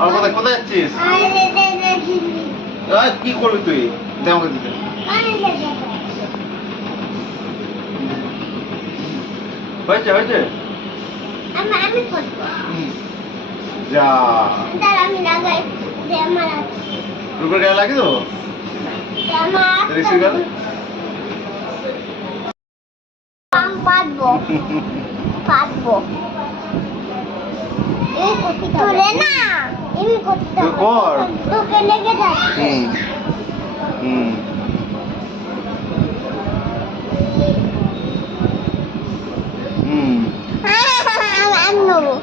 আর কোথায় কোথায় যাচ্ছিস? কি করবি তুই? দে আমাকে দিতে। হয়েছে হয়েছে আমি করবো। যা আমি লাগাই আমার রূপের গায়ে লাগে তো রিসিভার পারবো পারবো এই করতে না এমনি করতে কর তোকে লেগে যাচ্ছে হুম হুম আমি নেবো